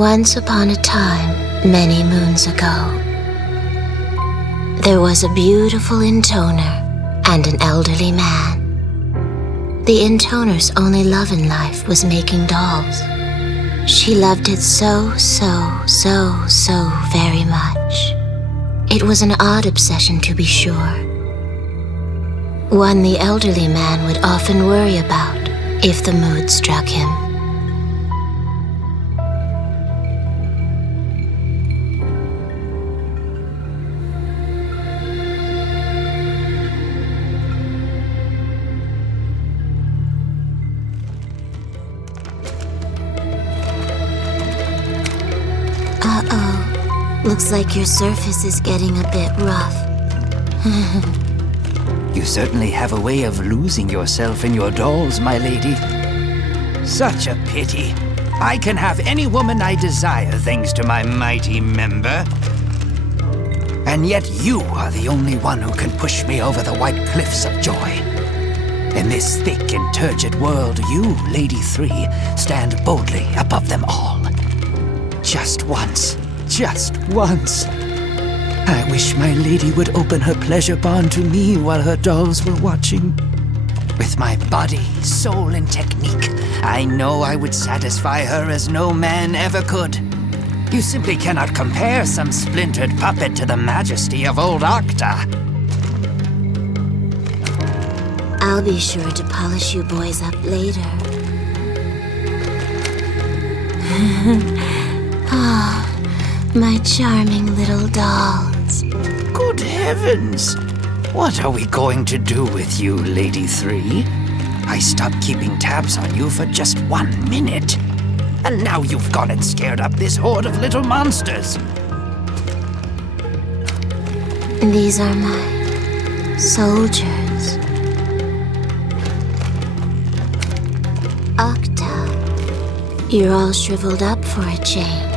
Once upon a time, many moons ago, there was a beautiful intoner and an elderly man. The intoner's only love in life was making dolls. She loved it so very much. It was an odd obsession, to be sure. One the elderly man would often worry about if the mood struck him. Uh-oh. Looks like your surface is getting a bit rough. You certainly have a way of losing yourself in your dolls, my lady. Such a pity. I can have any woman I desire thanks to my mighty member. And yet you are the only one who can push me over the white cliffs of joy. In this thick and turgid world, you, Lady 3, stand boldly above them all. Just once. I wish my lady would open her pleasure bond to me while her dolls were watching. With my body, soul, and technique, I know I would satisfy her as no man ever could. You simply cannot compare some splintered puppet to the majesty of old Octa. I'll be sure to polish you boys up later. Ah, my charming little dolls. Good heavens! What are we going to do with you, Lady 3? I stopped keeping tabs on you for just 1 minute. And now you've gone and scared up this horde of little monsters. These are my soldiers. Octa, you're all shriveled up for a change.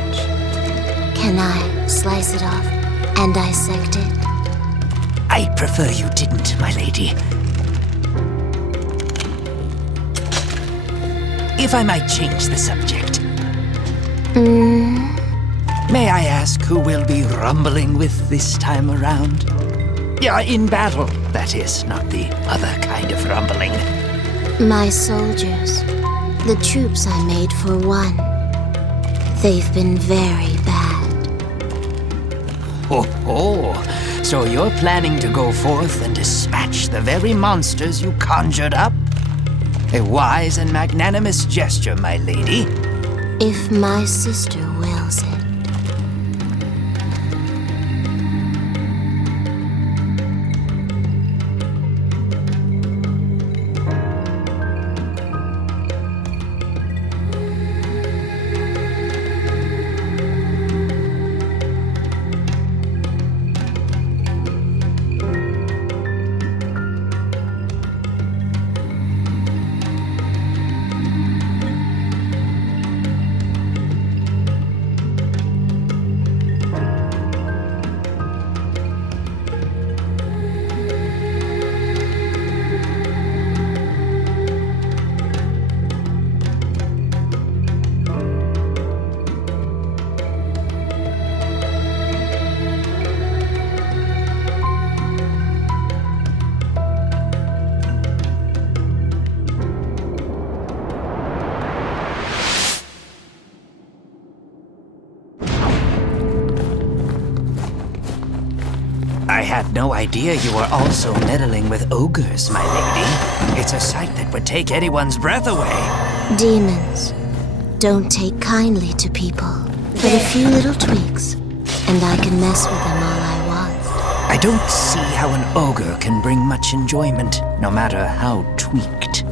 Can I slice it off and dissect it? I'd prefer you didn't, my lady. If I might change the subject. May I ask who we'll be rumbling with this time around? Yeah, in battle, that is, not the other kind of rumbling. My soldiers. The troops I made for one. They've been very bad. Oh, so you're planning to go forth and dispatch the very monsters you conjured up? A wise and magnanimous gesture, my lady. If my sister wills it. I had no idea you were also meddling with ogres, my lady. It's a sight that would take anyone's breath away. Demons don't take kindly to people, but a few little tweaks, and I can mess with them all I want. I don't see how an ogre can bring much enjoyment, no matter how tweaked.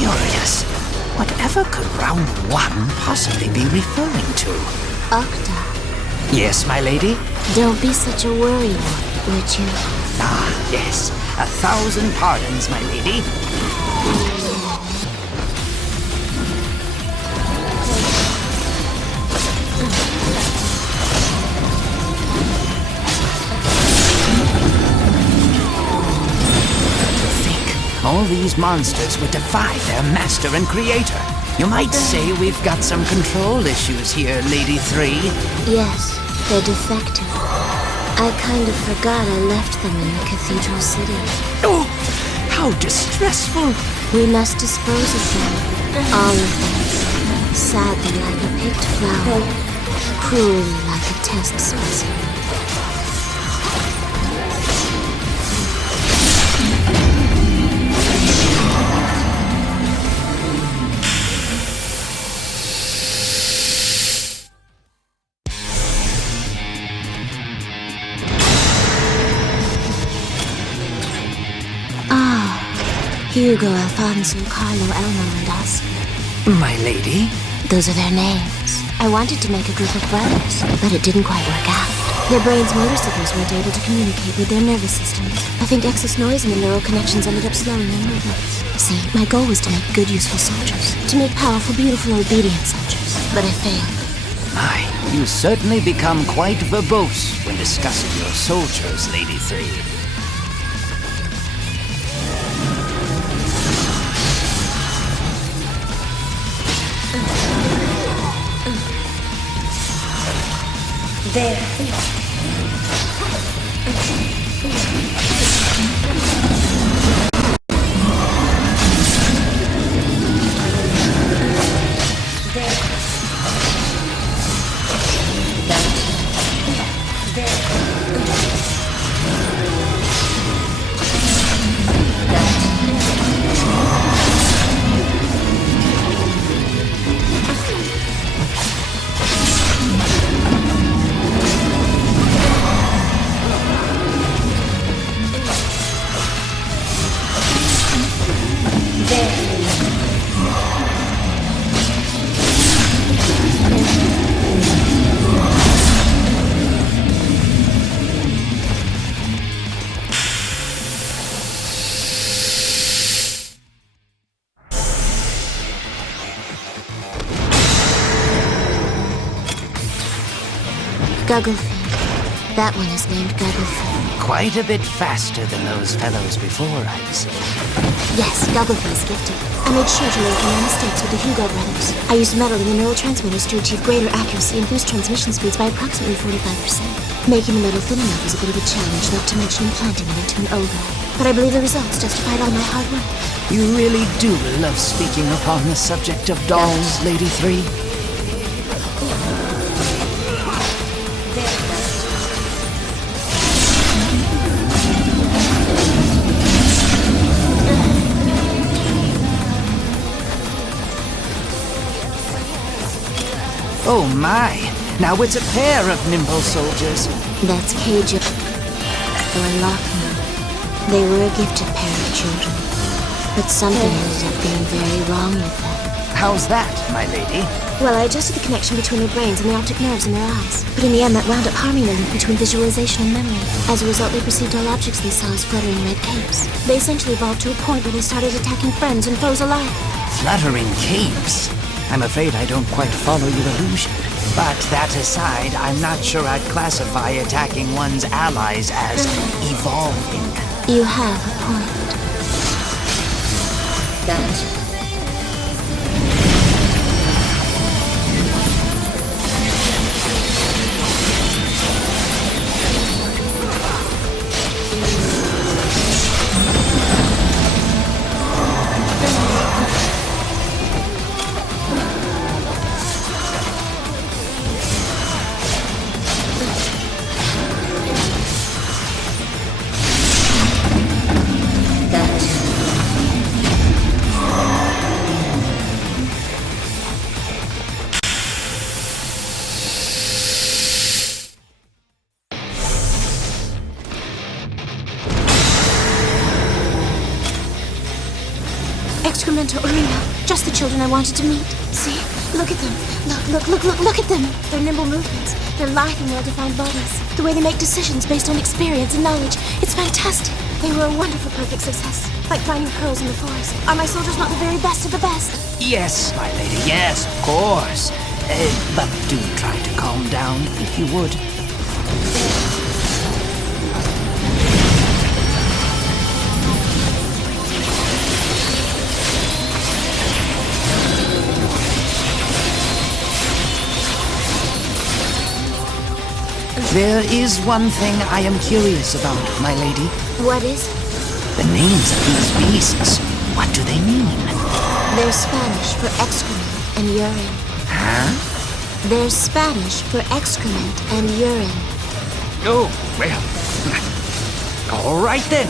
curious. Whatever could round one possibly be referring to? Octa, Yes, my lady? don't be such a worrywart, would you? Ah, yes. 1,000 pardons, my lady. All these monsters would defy their master and creator. You might say we've got some control issues here, Lady 3. Yes, they're defective. I kind of forgot I left them in the cathedral city. Oh, how distressful. We must dispose of them. All of them. Sadly like a picked flower. Cruelly like a test specimen. Hugo, Alfonso, Carlo, Elmo, and Oscar. My lady? Those are their names. I wanted to make a group of brothers, but it didn't quite work out. Their brains' motor signals weren't able to communicate with their nervous systems. I think excess noise in the neural connections ended up slowing their movements. See, my goal was to make good, useful soldiers. To make powerful, beautiful, obedient soldiers. But I failed. My, you certainly become quite verbose when discussing your soldiers, Lady 3. There. Gugglefin. That one is named Gugglefin. Quite a bit faster than those fellows before, I'd say. Yes, Gugglefin is gifted. I made sure to learn from my mistakes with the Hugo brothers. I used metal in the neurotransmitters to achieve greater accuracy and boost transmission speeds by approximately 45%. Making the metal thin enough was a bit of a challenge, not to mention implanting it into an ogre. But I believe the results justified all my hard work. You really do love speaking upon the subject of dolls, Lady 3. Oh my! Now it's a pair of nimble soldiers. That's Cage or Lockman. They were a gifted pair of children. But something ended up being very wrong with them. How's that, my lady? Well, I adjusted the connection between their brains and the optic nerves in their eyes. But in the end, that wound up harming the link between visualization and memory. As a result, they perceived all objects they saw as fluttering red capes. They essentially evolved to a point where they started attacking friends and foes alike. Fluttering capes? I'm afraid I don't quite follow your illusion. But that aside, I'm not sure I'd classify attacking one's allies as evolving. You have a point. Gotcha. excremental arena. Just the children I wanted to meet. See? Look at them. Look at them. Their nimble movements. Their lithe and well-defined bodies. The way they make decisions based on experience and knowledge. It's fantastic. They were a wonderful, perfect success. Like finding pearls in the forest. Are my soldiers not the very best of the best? Yes, my lady, yes, of course. But do try to calm down, if you would. There is one thing I am curious about, my lady. What is it? The names of these beasts. What do they mean? They're Spanish for excrement and urine. Huh? They're Spanish for excrement and urine. Oh, well. All right then.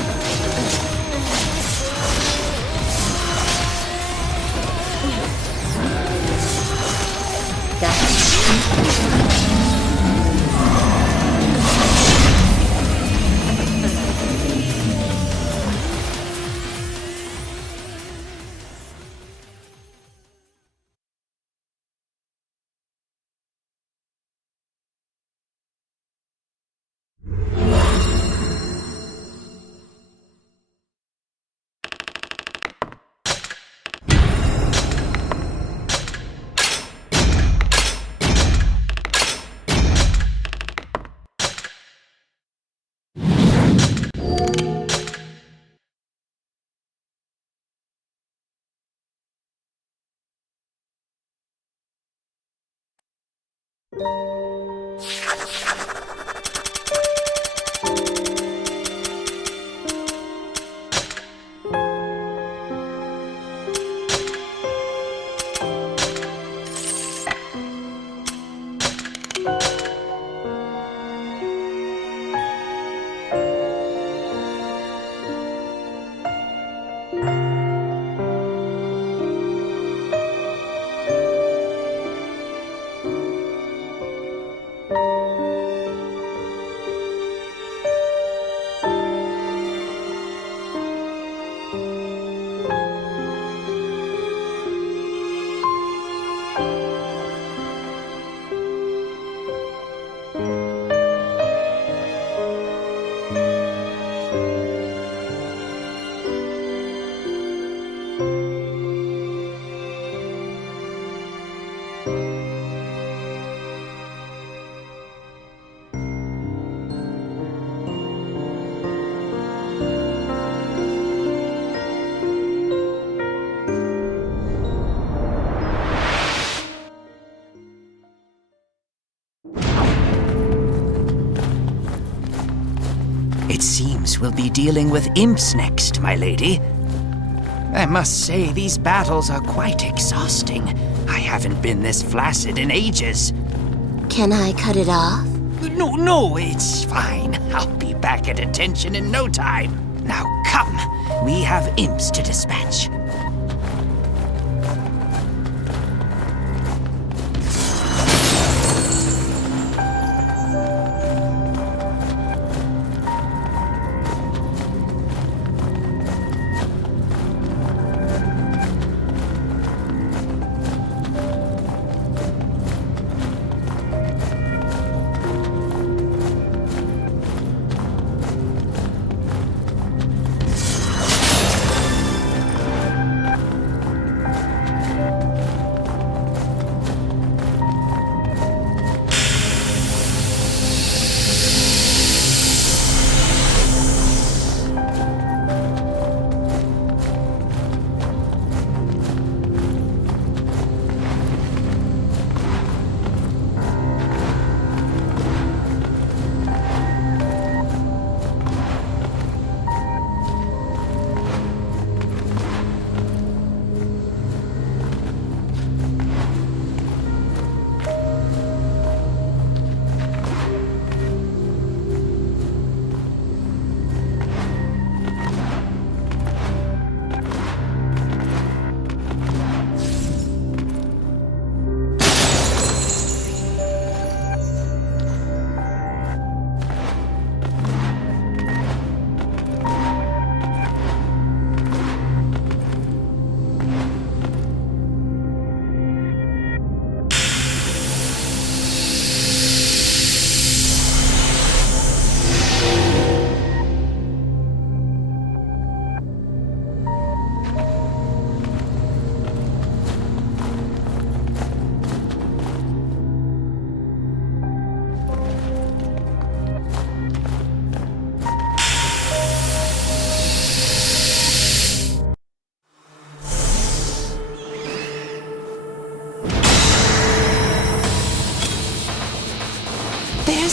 It seems we'll be dealing with imps next, my lady. I must say, these battles are quite exhausting. I haven't been this flaccid in ages. Can I cut it off? No, it's fine. I'll be back at attention in no time. Now come, we have imps to dispatch.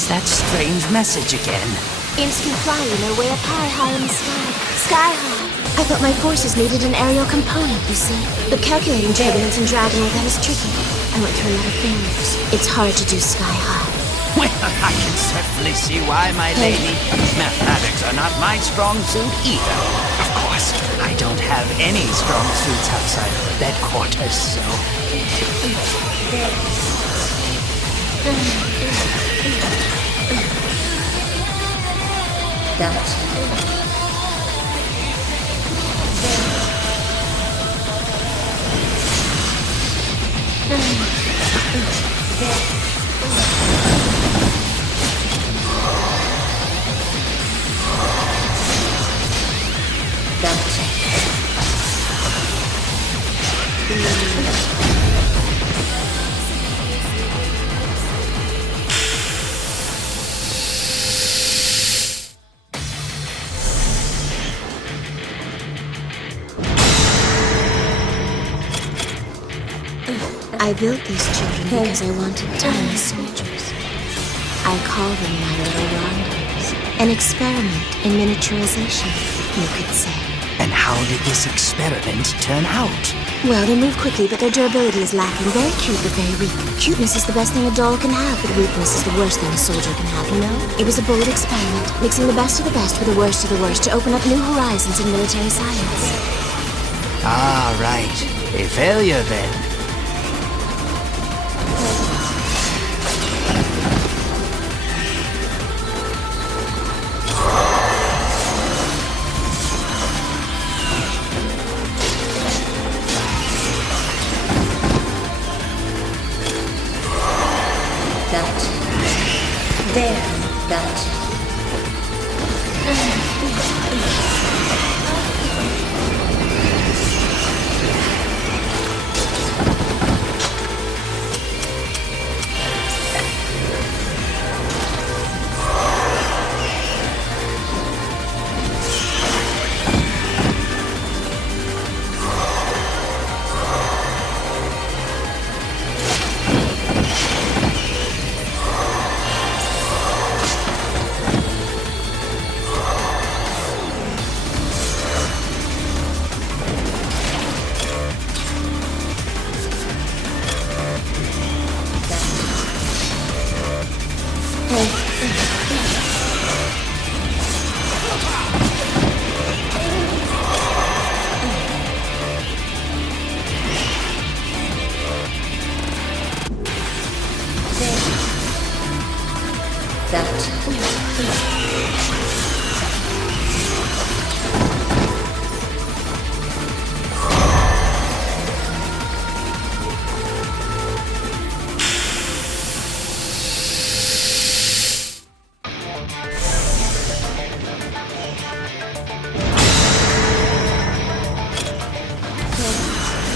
What's that strange message again? Imps can fly when they're way up high, high in the sky. Sky high. I thought my forces needed an aerial component, you see. But calculating turbulence and dragging like that is tricky. I went through a lot of failures. It's hard to do sky high. Well, I can certainly see why, my lady. Mathematics are not my strong suit either. Of course, I don't have any strong suits outside of the bed quarters, so... I built these children because I wanted tiny soldiers. I call them my little Rondos. An experiment in miniaturization, you could say. And how did this experiment turn out? Well, they move quickly, but their durability is lacking. Very cute, but very weak. Cuteness is the best thing a doll can have, but weakness is the worst thing a soldier can have, you know? It was a bold experiment, mixing the best of the best with the worst of the worst to open up new horizons in military science. Ah, right. A failure, then.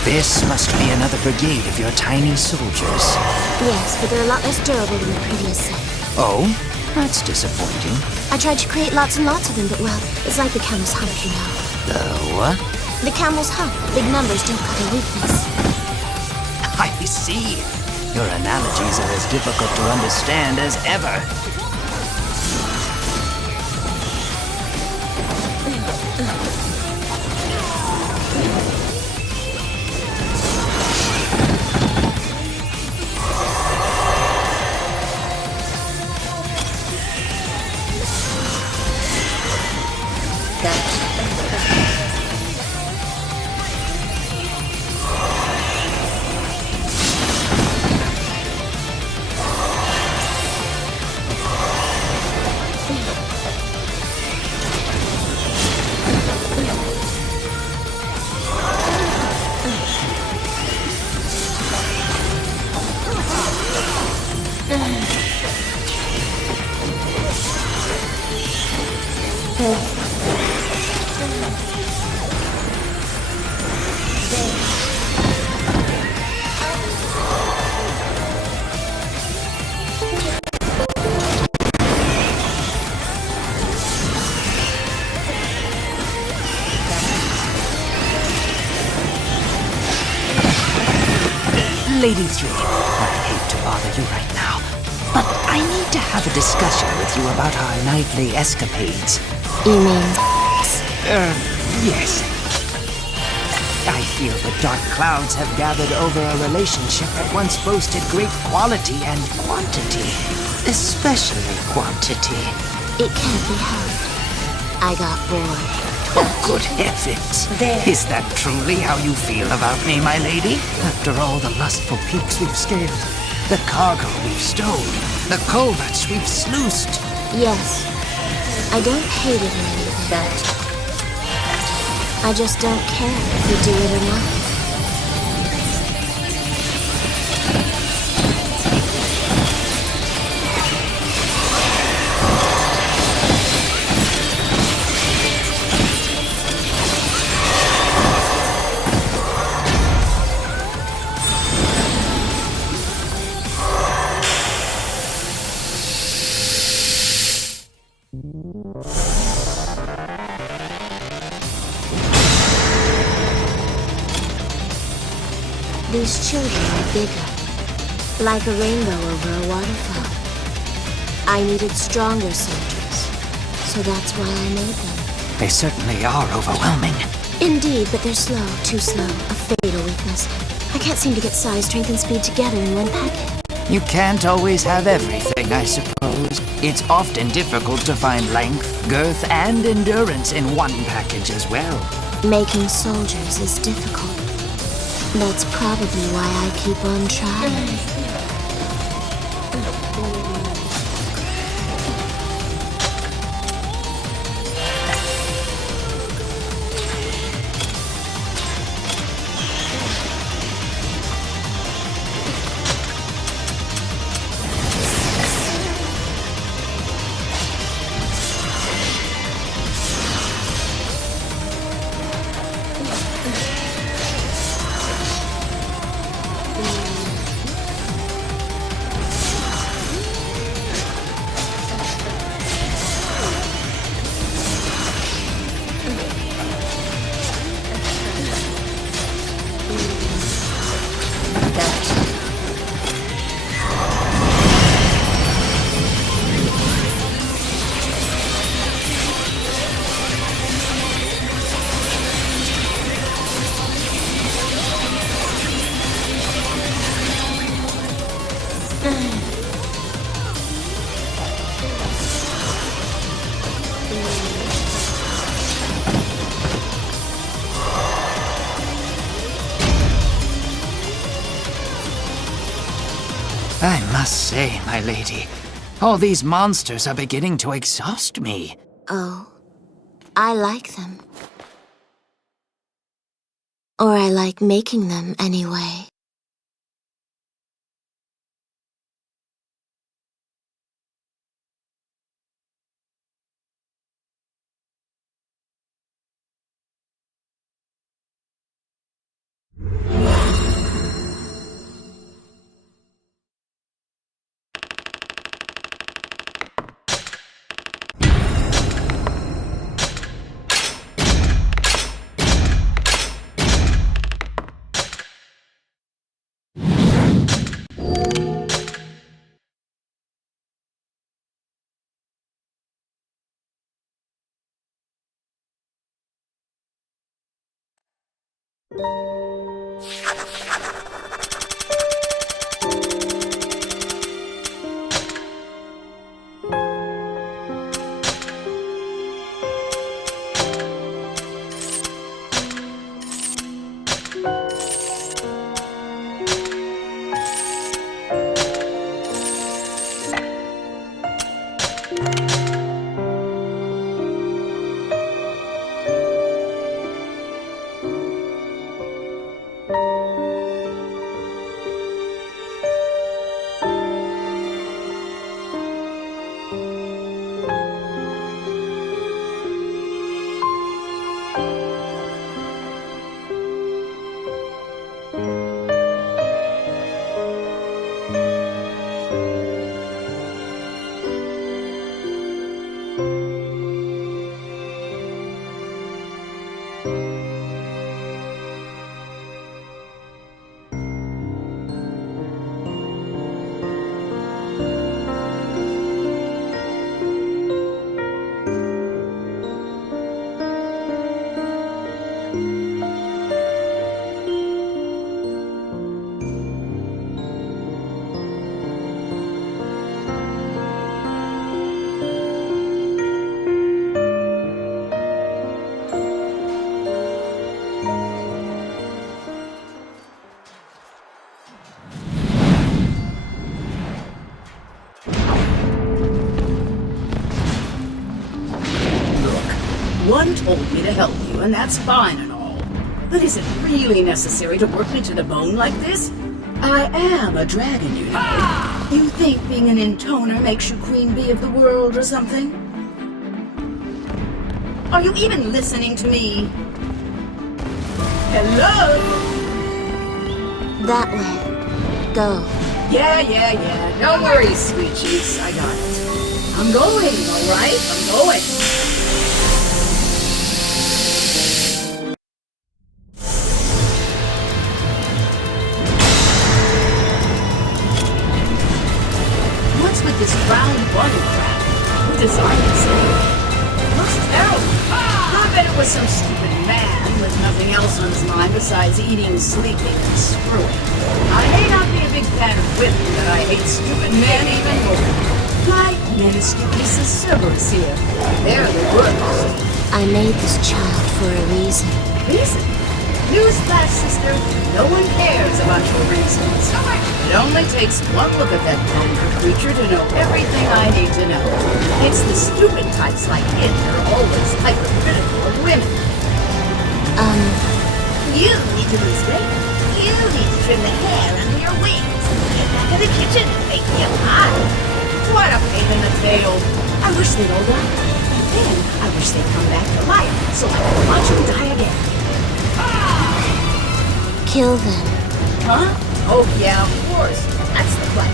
This must be another brigade of your tiny soldiers. Yes, but they're a lot less durable than the previous set. Oh? That's disappointing. I tried to create lots and lots of them, but well, it's like the camel's hump, you know. The what? The camel's hump. Big numbers don't cover weakness. I see. Your analogies are as difficult to understand as ever. Lady 3, I hate to bother you right now, but I need to have a discussion with you about our nightly escapades. You mean Yes. I feel the dark clouds have gathered over a relationship that once boasted great quality and quantity. Especially quantity. it can't be helped. I got bored. Oh, good heavens. Is that truly how you feel about me, my lady? After all the lustful peaks we've scaled, the cargo we've stowed, the culverts we've sluiced. Yes. I don't hate it or anything. I just don't care if you do it or not. These children are bigger, like a rainbow over a waterfall. I needed stronger soldiers, so that's why I made them. They certainly are overwhelming. Indeed, but they're slow, too slow, a fatal weakness. I can't seem to get size, strength, and speed together in one packet. You can't always have everything, I suppose. It's often difficult to find length, girth, and endurance in one package as well. Making soldiers is difficult. That's probably why I keep on trying. I must say, my lady, all these monsters are beginning to exhaust me. Oh, I like them. Or I like making them anyway. One told me to help you, and that's fine and all. But is it really necessary to work me to the bone like this? I am a dragon, you know. You think being an intoner makes you queen bee of the world or something? Are you even listening to me? Hello? That way. Go. Yeah. Don't worry, sweet cheeks. I got it. I'm going, all right? I'm going. What's with this round bunny crap? What does Arthur say? Looks terrible. I bet it was some stupid man with nothing else on his mind besides eating, sleeping, and screwing. I may not be a big fan of women, but I hate stupid men even more. Like Ministries of Cerberus here. They're the worst. I made this child for a reason. Reason? Newsflash, sister. No one cares about your reasons. It only takes one look at that vulgar creature to know everything I need to know. It's the stupid types like him that are always hypercritical of women. You need to lose weight. You need to trim the hair under your wings. Get back to the kitchen and make me a pie. What a pain in the tail. I wish they'd all die. And then I wish they'd come back to life so I could watch them die again. Kill them. Huh? Oh yeah, of course. That's the plan.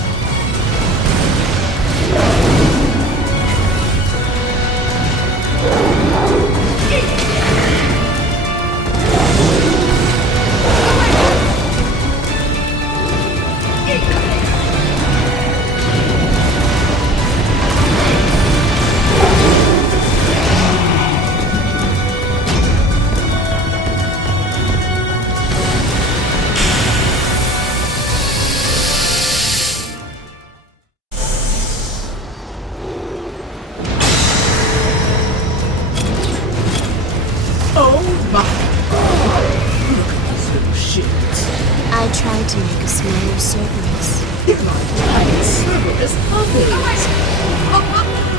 I tried to make a smaller Cerberus. You're not lying, Cerberus puppies.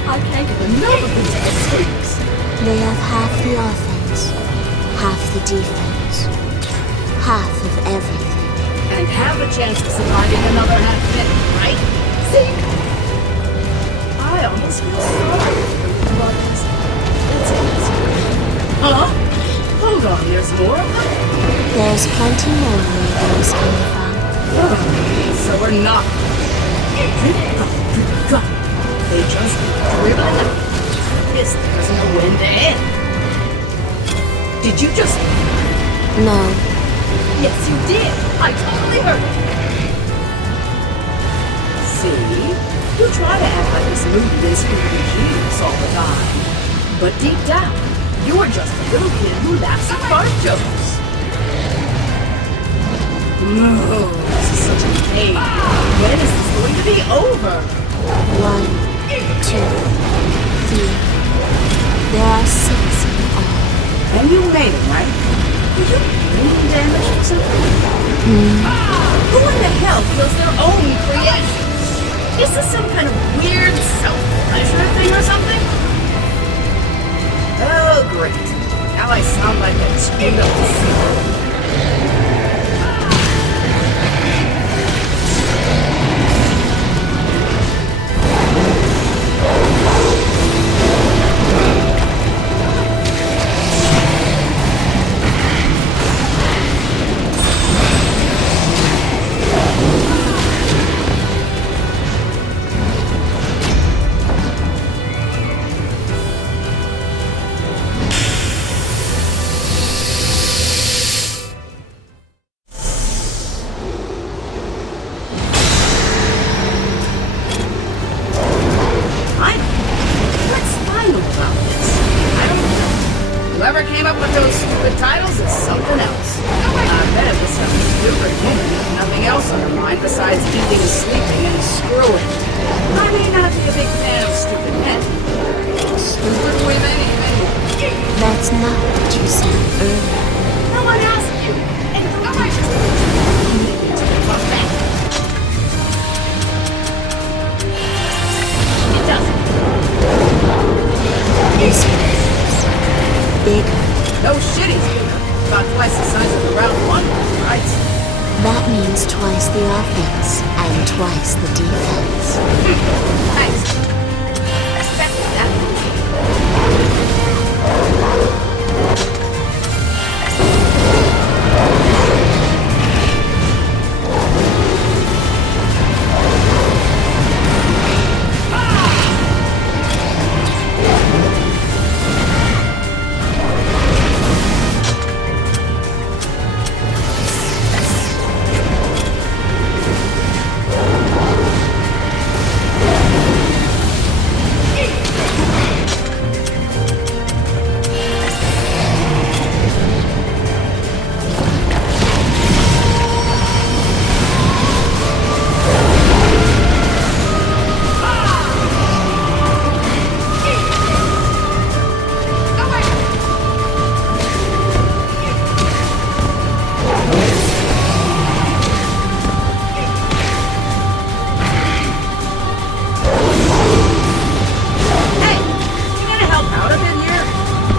I can't get enough of these escapes. They have half the offense, half the defense, half of everything. And have a chance of surviving another half minute, right? See? I almost feel sorry for the puppies. That's it. Huh? Hold on, there's more of them? There's plenty more where those came from. So we're not. They just dribbling out. This doesn't know when to end. Did you just... No. Yes, you did. I totally heard it. See? You try to act like this movie is genius all the time. But deep down, you're just a little kid who laughs at fart jokes. No, this is such a pain. When is this going to be over? 1, 2, 3. There are 6 in all. And you made it, right? Were you brain damaged or something? Who in the hell kills their own creations? Is this some kind of weird self-pleasure thing or something? Oh, great. Now I sound like a screwed up secret. Whoever came up with those stupid titles is something else. I bet it was some stupid woman with nothing else on her mind besides eating, sleeping, and screwing. I may not be a big fan of stupid men. Stupid women, even. That's not what you said earlier. No one asked you. And who am I just committed to the buffet? It doesn't. This place. Bigger. No shit, he's bigger. About twice the size of the round one, right? That means twice the offense and twice the defense. Thanks. That's that.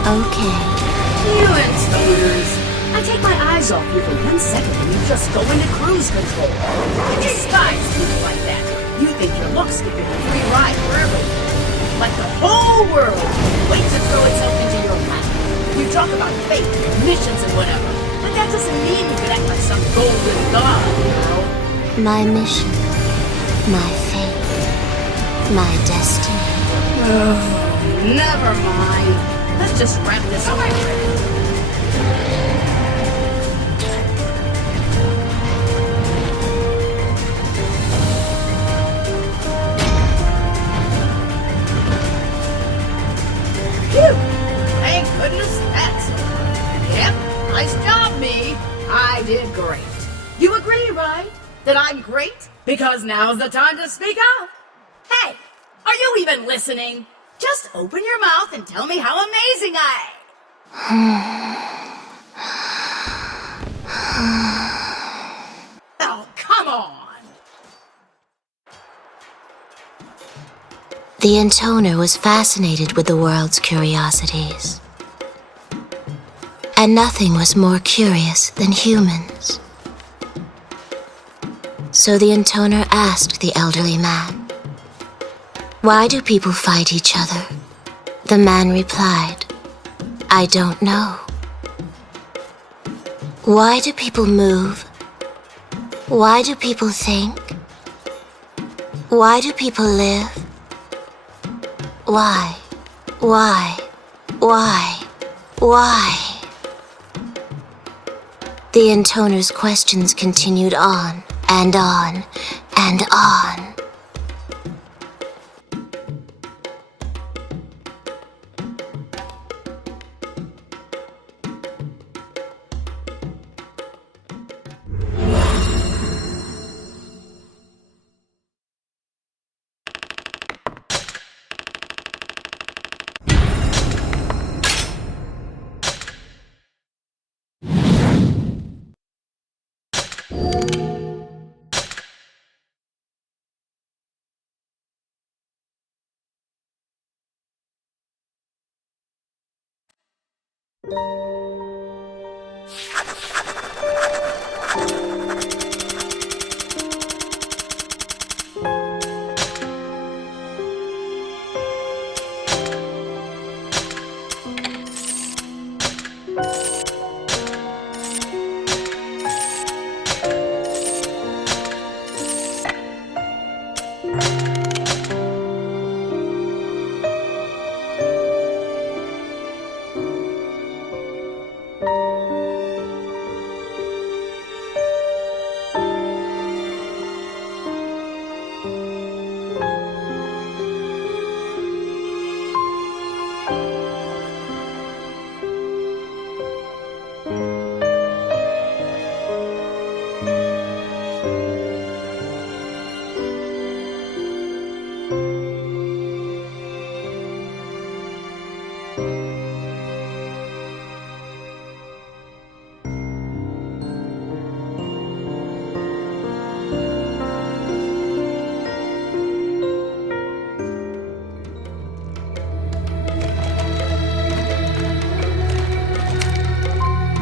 Okay. You intruders. I take my eyes off you for 1 second and you just go into cruise control. You despise people like that. You think your looks give you a free ride forever. Like the whole world waits to throw itself into your lap. You talk about fate, missions and whatever. But that doesn't mean you can act like some golden god, you know? My mission. My fate. My destiny. Oh, never mind. Let's just wrap this up. Phew! Thank goodness that's over. Yep, nice job, me. I did great. You agree, right? That I'm great? Because now's the time to speak up. Hey, are you even listening? Just open your mouth and tell me how amazing I am. Oh, come on. The intoner was fascinated with the world's curiosities. And nothing was more curious than humans. So the intoner asked the elderly man, "Why do people fight each other?" The man replied, "I don't know." Why do people move? Why do people think? Why do people live? Why? The intoner's questions continued on and on and on.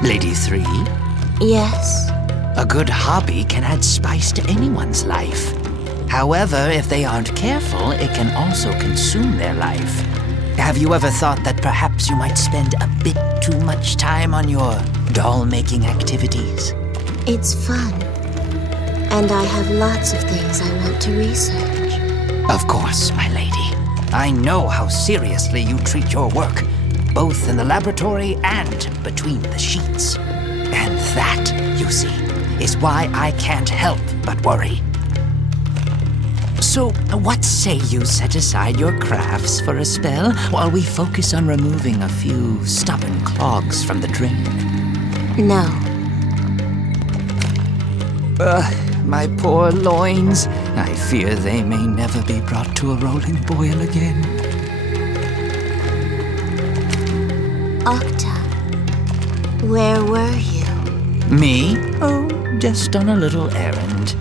Lady 3? Yes? A good hobby can add spice to anyone's life. However, if they aren't careful, it can also consume their life. Have you ever thought that perhaps you might spend a bit too much time on your doll-making activities? It's fun. And I have lots of things I want to research. Of course, my lady. I know how seriously you treat your work, both in the laboratory and between the sheets. And that, you see, is why I can't help but worry. So, what say you set aside your crafts for a spell while we focus on removing a few stubborn clogs from the drain? No. My poor loins. I fear they may never be brought to a rolling boil again. Octa, where were you? Me? Oh, just on a little errand.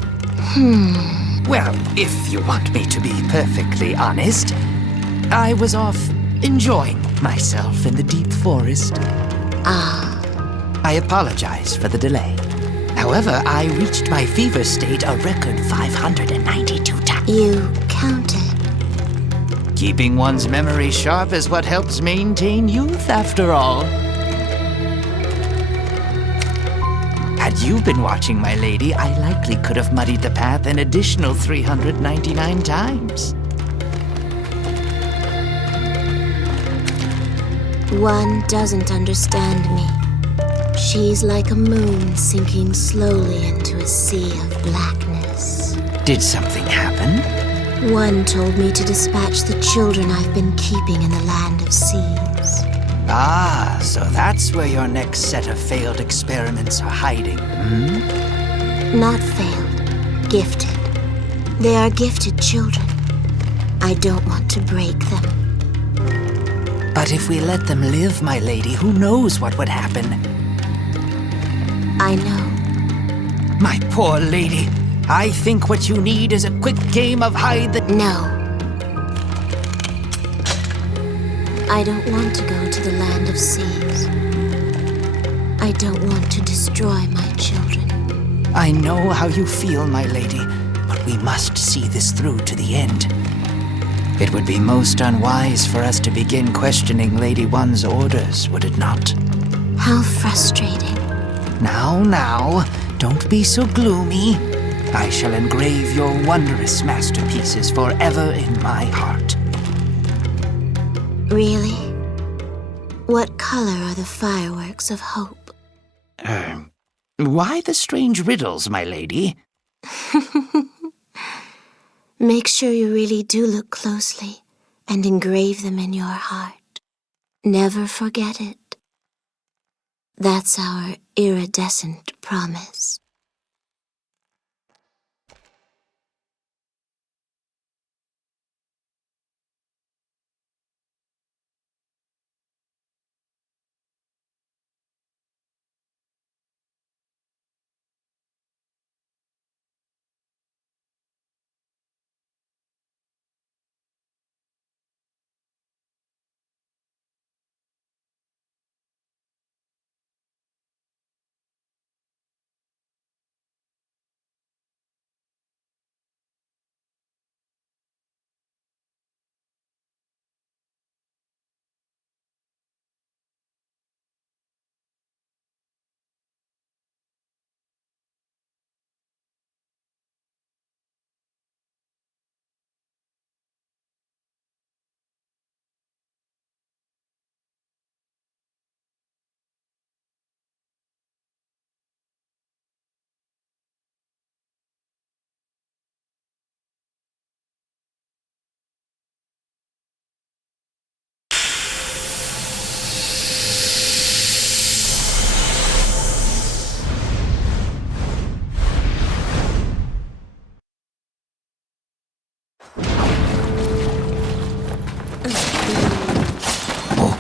Well, if you want me to be perfectly honest, I was off enjoying myself in the deep forest. Ah. I apologize for the delay. However, I reached my fever state a record 592 times. You counted. Keeping one's memory sharp is what helps maintain youth, after all. Had you been watching, my lady, I likely could have muddied the path an additional 399 times. One doesn't understand me. She's like a moon sinking slowly into a sea of blackness. Did something happen? One told me to dispatch the children I've been keeping in the land of seas. Ah, so that's where your next set of failed experiments are hiding, hmm? Not failed, gifted. They are gifted children. I don't want to break them. But if we let them live, my lady, who knows what would happen? I know. My poor lady, I think what you need is a quick game of hide the... No. I don't want to go to the land of seas. I don't want to destroy my children. I know how you feel, my lady, but we must see this through to the end. It would be most unwise for us to begin questioning Lady One's orders, would it not? How frustrating. Now, don't be so gloomy. I shall engrave your wondrous masterpieces forever in my heart. Really? What color are the fireworks of hope? Why the strange riddles, my lady? Make sure you really do look closely and engrave them in your heart. Never forget it. That's our iridescent promise.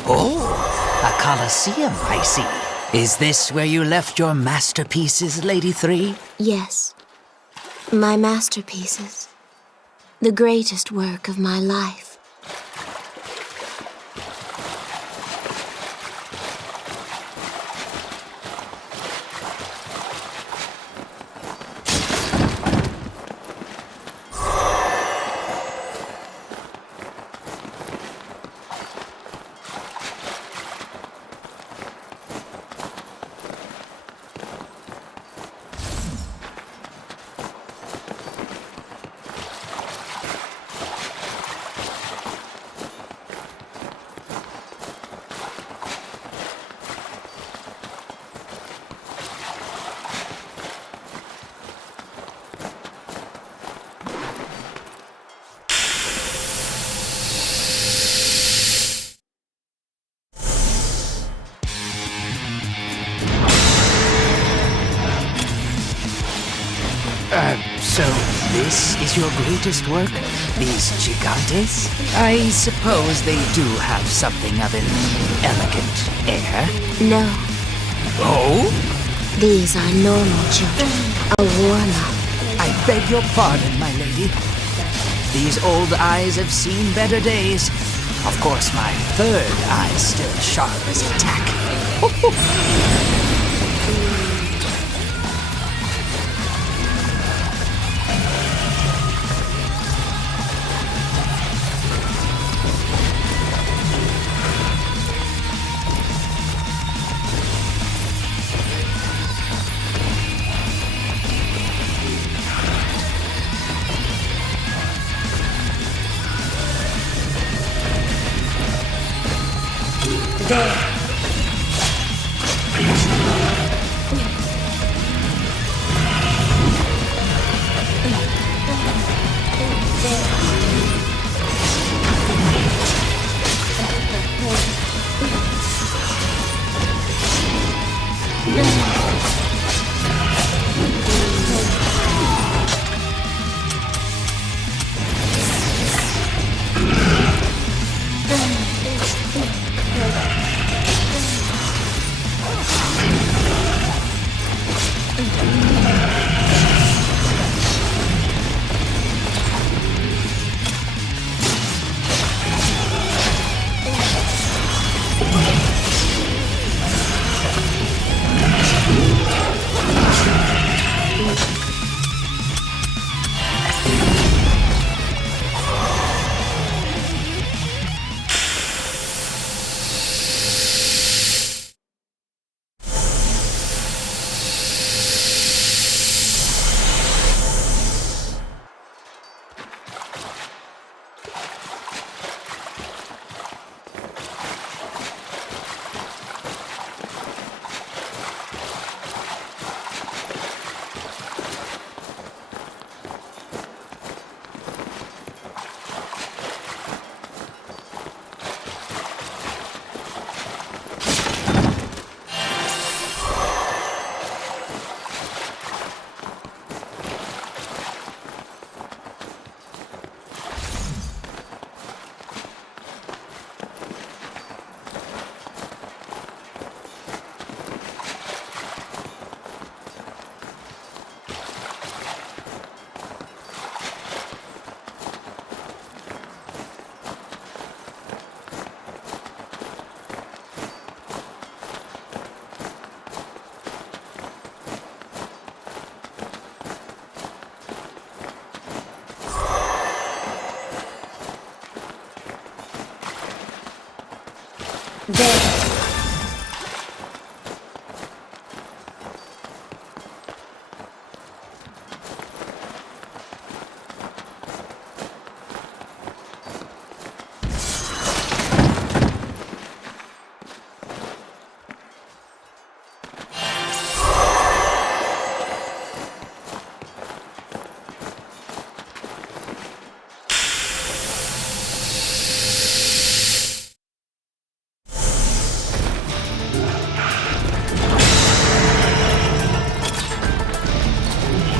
A coliseum, I see. Is this where you left your masterpieces, Lady 3? Yes. My masterpieces. The greatest work of my life. This is your greatest work? These gigantes? I suppose they do have something of an elegant air. No, Oh? these are normal children. A warm-up. I beg your pardon, my lady. These old eyes have seen better days. Of course, my third eye's still sharp as a tack.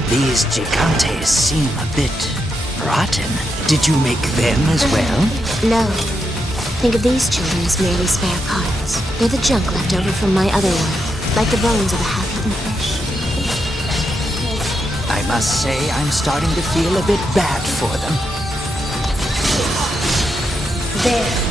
These gigantes seem a bit rotten. Did you make them as well? No. Think of these children as merely spare parts. They're the junk left over from my other world, like the bones of a half-eaten fish. I must say I'm starting to feel a bit bad for them. There.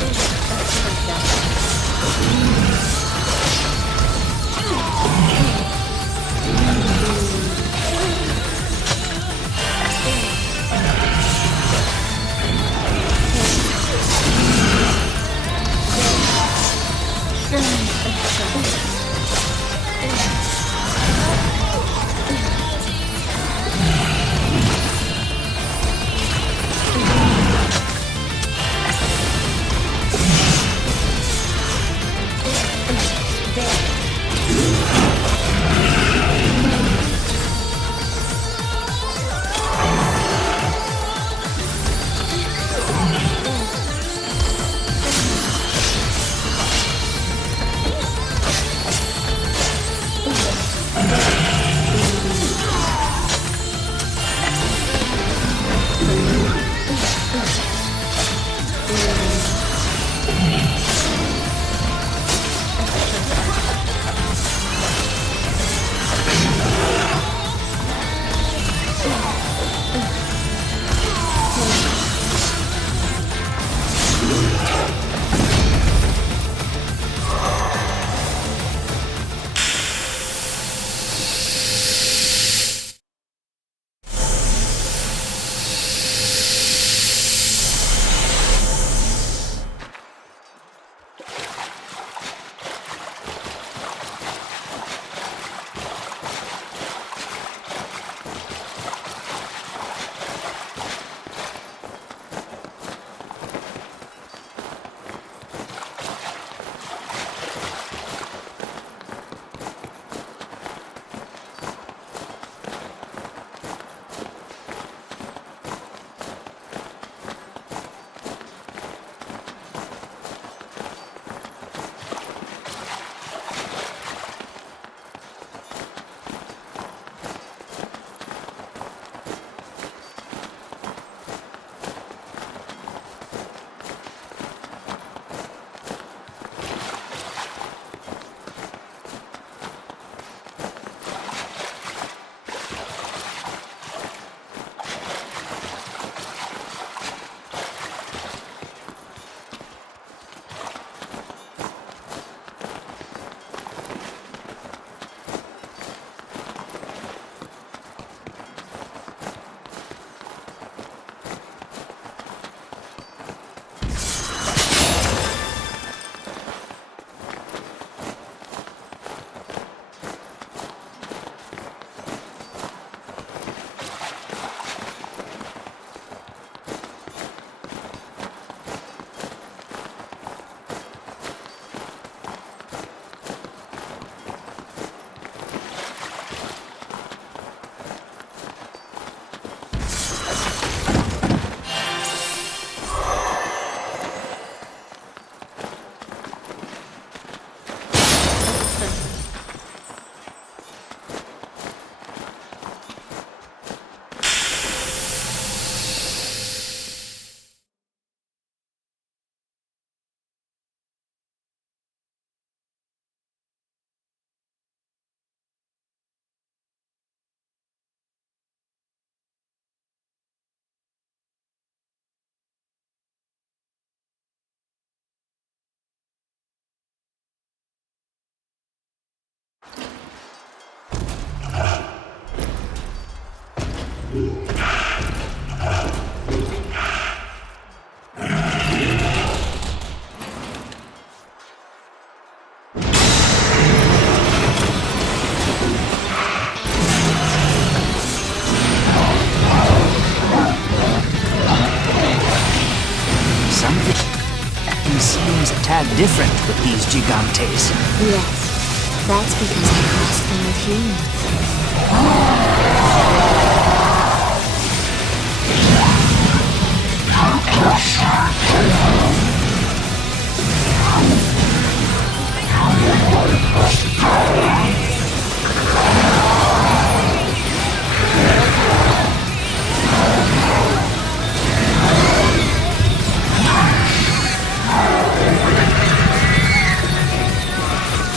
tad different with these gigantes. Yes, that's because I crossed them with humans.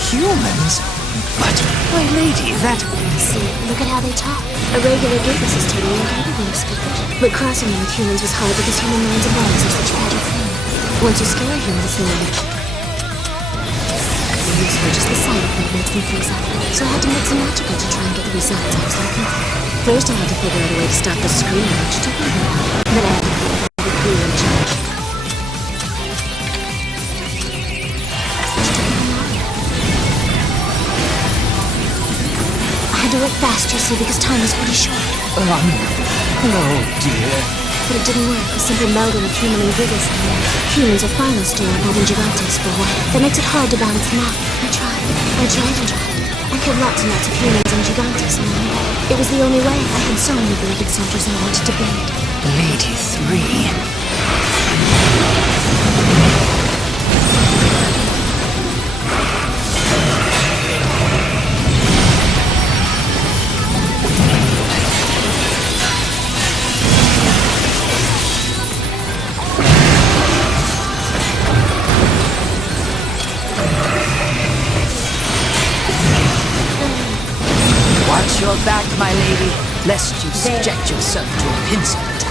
Humans? But, my lady, that... See, look at how they talk. A regular gibbous is totally incapable of speaking. But crossing them with humans was hard because human minds and bodies are such fragile things. Once you scare a human, it's no longer... Useful, just the sight of them makes them freeze up. So I had to mix and magical to try and get the results I was looking for. First I had to figure out a way to stop the scream, which took me a while. Then I had to figure out the crew in charge. I had to work fast, you see, because time was pretty short. Oh dear. But it didn't work, a simple melding of human and gibbous. Humans are far less durable than gigantes for one. That makes it hard to balance them out. I tried and tried. I killed lots and lots of humans and gigantes along the way. It was the only way. I had so many beloved soldiers I wanted to bleed. Lady 3. Watch your back, my lady, lest you subject yourself to a pincer attack.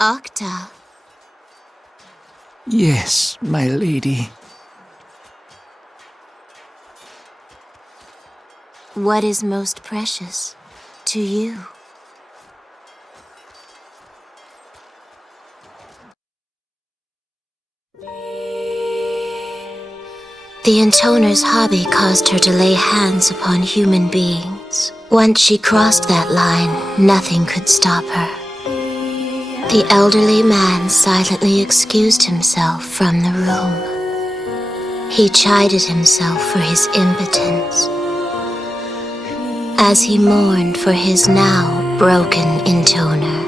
Octa. Yes, my lady. What is most precious to you? The intoner's hobby caused her to lay hands upon human beings. Once she crossed that line, nothing could stop her. The elderly man silently excused himself from the room. He chided himself for his impotence, as he mourned for his now broken intoner.